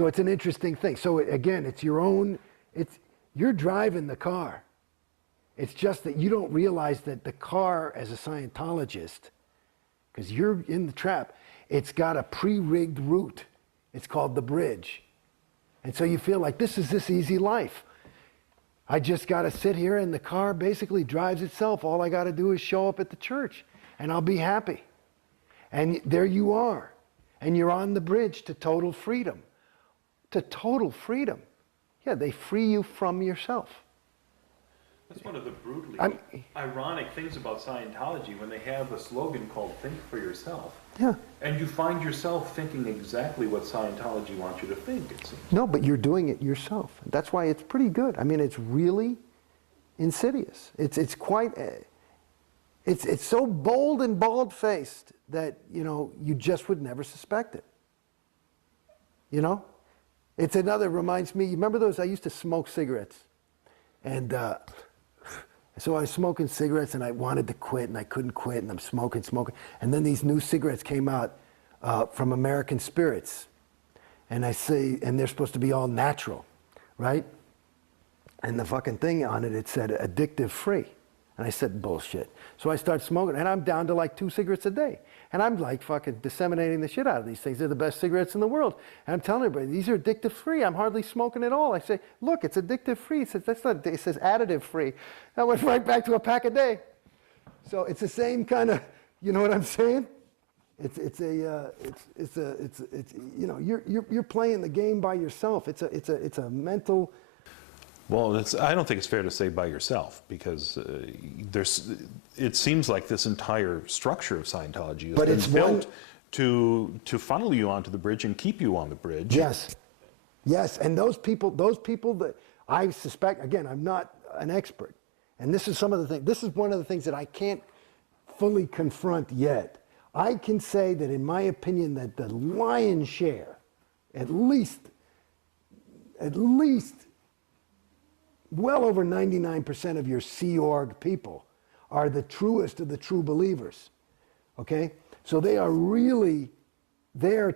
So it's an interesting thing. So again, it's your own, you're driving the car. It's just that you don't realize that the car, as a Scientologist, because you're in the trap, it's got a pre-rigged route. It's called the bridge. And so you feel like this is this easy life. I just got to sit here and the car basically drives itself. All I got to do is show up at the church and I'll be happy. And there you are. And you're on the bridge to total freedom. To total freedom. Yeah, they free you from yourself. That's one of the brutally ironic things about Scientology when they have a slogan called "Think for Yourself." Yeah. And you find yourself thinking exactly what Scientology wants you to think, it seems. No, but you're doing it yourself. That's why it's pretty good. I mean, it's really insidious. It's quite, it's so bold and bald-faced that, you know, you just would never suspect it. You know? It's another, reminds me, you remember those, I used to smoke cigarettes. And so I was smoking cigarettes and I wanted to quit and I couldn't quit and I'm smoking. And then these new cigarettes came out from American Spirits. And I say, and they're supposed to be all natural, right? And the fucking thing on it, it said addictive free. And I said, bullshit. So I start smoking and I'm down to like 2 cigarettes a day. And I'm like fucking disseminating the shit out of these things. They're the best cigarettes in the world. And I'm telling everybody, these are addictive free. I'm hardly smoking at all. I say, look, it's addictive free. It says, that's not, it says additive free. I went right back to a pack a day. So it's the same kind of, you know what I'm saying? It's you know, you're playing the game by yourself. It's a mental. Well, I don't think it's fair to say by yourself, because it seems like this entire structure of Scientology has been built to funnel you onto the bridge and keep you on the bridge. Yes, yes, and those people that I suspect, again, I'm not an expert, and this is some of the things. This is one of the things that I can't fully confront yet. I can say that, in my opinion, that the lion's share, at least. Well over 99% of your Sea Org people are the truest of the true believers, okay? So they are really there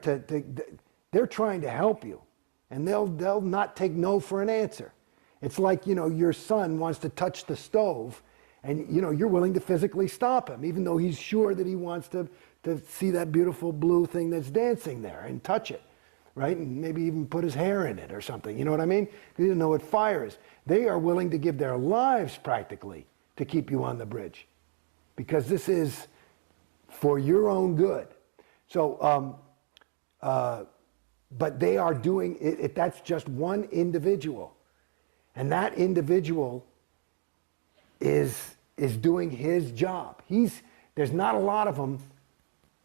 they're trying to help you, and they'll not take no for an answer. It's like, you know, your son wants to touch the stove, and, you know, you're willing to physically stop him, even though he's sure that he wants to see that beautiful blue thing that's dancing there and touch it, right? And maybe even put his hair in it or something, you know what I mean? You didn't know what fire is. They are willing to give their lives practically to keep you on the bridge, because this is for your own good. So, but they are doing it. That's just one individual, and that individual is doing his job. There's not a lot of them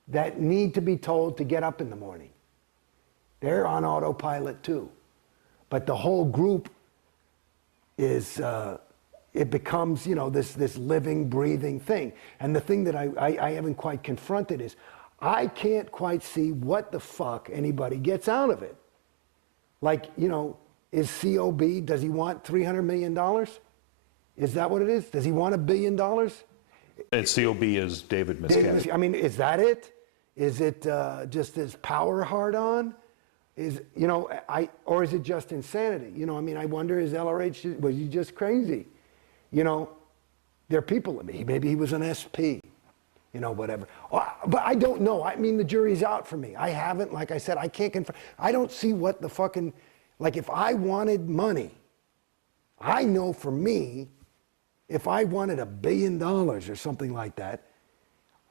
that need to be told to get up in the morning. They're on autopilot too, but the whole group is, it becomes, you know, this living, breathing thing. And the thing that I haven't quite confronted is, I can't quite see what the fuck anybody gets out of it. Like, you know, is COB, does he want $300 million? Is that what it is? Does he want $1 billion? And COB is David Miscavige. I mean, is that it? Is it just his power hard on? Is, you know, or is it just insanity? You know, I mean, I wonder, is LRH, was he just crazy? You know, there are people, maybe he was an SP, you know, whatever. But I don't know. I mean, the jury's out for me. I haven't, like I said, I can't confirm. I don't see what the fucking, like, if I wanted money, I know for me, if I wanted $1 billion or something like that,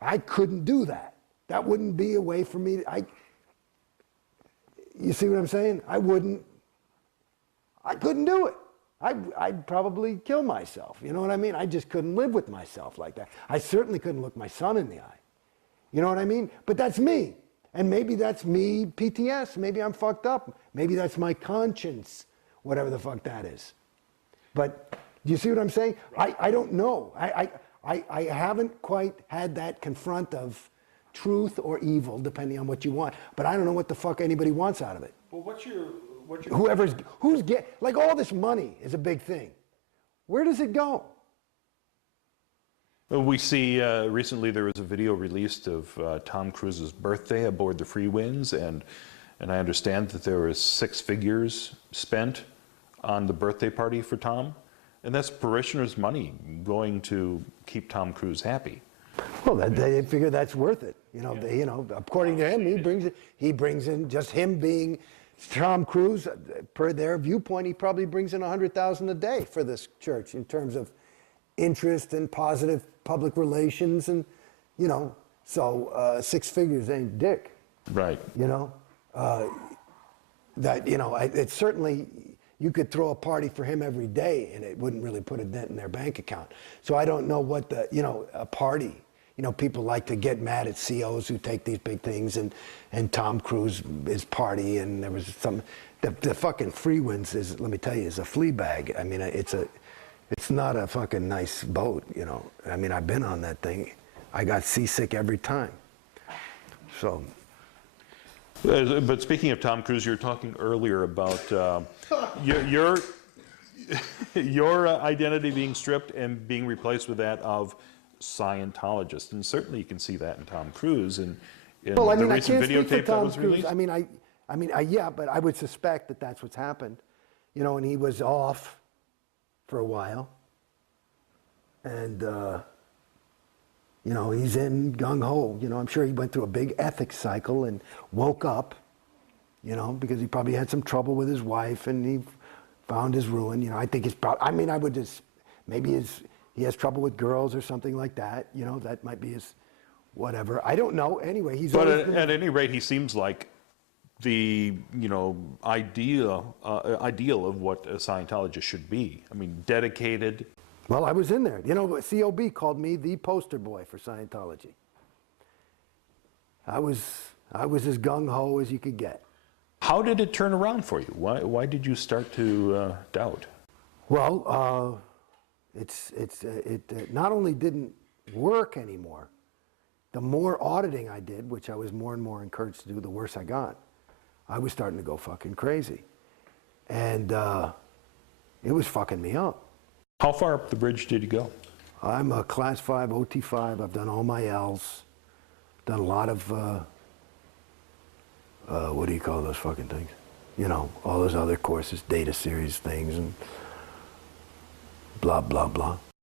I couldn't do that. That wouldn't be a way for me to, you see what I'm saying? I couldn't do it. I'd probably kill myself. You know what I mean? I just couldn't live with myself like that. I certainly couldn't look my son in the eye. You know what I mean? But that's me. And maybe that's me, PTS. Maybe I'm fucked up. Maybe that's my conscience, whatever the fuck that is. But do you see what I'm saying? I don't know. I haven't quite had that confront of truth or evil, depending on what you want. But I don't know what the fuck anybody wants out of it. Well, who's like, all this money is a big thing. Where does it go? We see recently there was a video released of Tom Cruise's birthday aboard the Free Winds, and and I understand that there was 6 figures spent on the birthday party for Tom, and that's parishioners' money going to keep Tom Cruise happy. Well, they figure that's worth it. According to him, he brings in just him being Tom Cruise. Per their viewpoint, he probably brings in $100,000 a day for this church in terms of interest and positive public relations, and so 6 figures ain't dick. Right. It's certainly, you could throw a party for him every day and it wouldn't really put a dent in their bank account. So I don't know what a party, people like to get mad at COs who take these big things, and Tom Cruise is party, and there was the fucking Freewinds is, let me tell you, is a flea bag. I mean, it's not a fucking nice boat, I mean, I've been on that thing. I got seasick every time. So. But speaking of Tom Cruise, you were talking earlier about your identity being stripped and being replaced with that of Scientologist, and certainly you can see that in Tom Cruise and in well, I the mean, recent I can't speak for videotape that Tom was Cruise. released. Yeah, but I would suspect that that's what's happened, and he was off for a while, and he's in gung-ho. I'm sure he went through a big ethics cycle and woke up, because he probably had some trouble with his wife and he found his ruin. I think it's probably, I would just, maybe he has trouble with girls or something like that. That might be his whatever. I don't know. Anyway, he's. But at any rate, he seems like the ideal of what a Scientologist should be. I mean, dedicated. Well, I was in there. COB called me the poster boy for Scientology. I was as gung-ho as you could get. How did it turn around for you? Why did you start to doubt? Well, it not only didn't work anymore, the more auditing I did, which I was more and more encouraged to do, the worse I got. I was starting to go fucking crazy. And it was fucking me up. How far up the bridge did you go? I'm a Class 5, OT5. I've done all my L's. Done a lot of, what do you call those fucking things? All those other courses, data series things, and blah, blah, blah.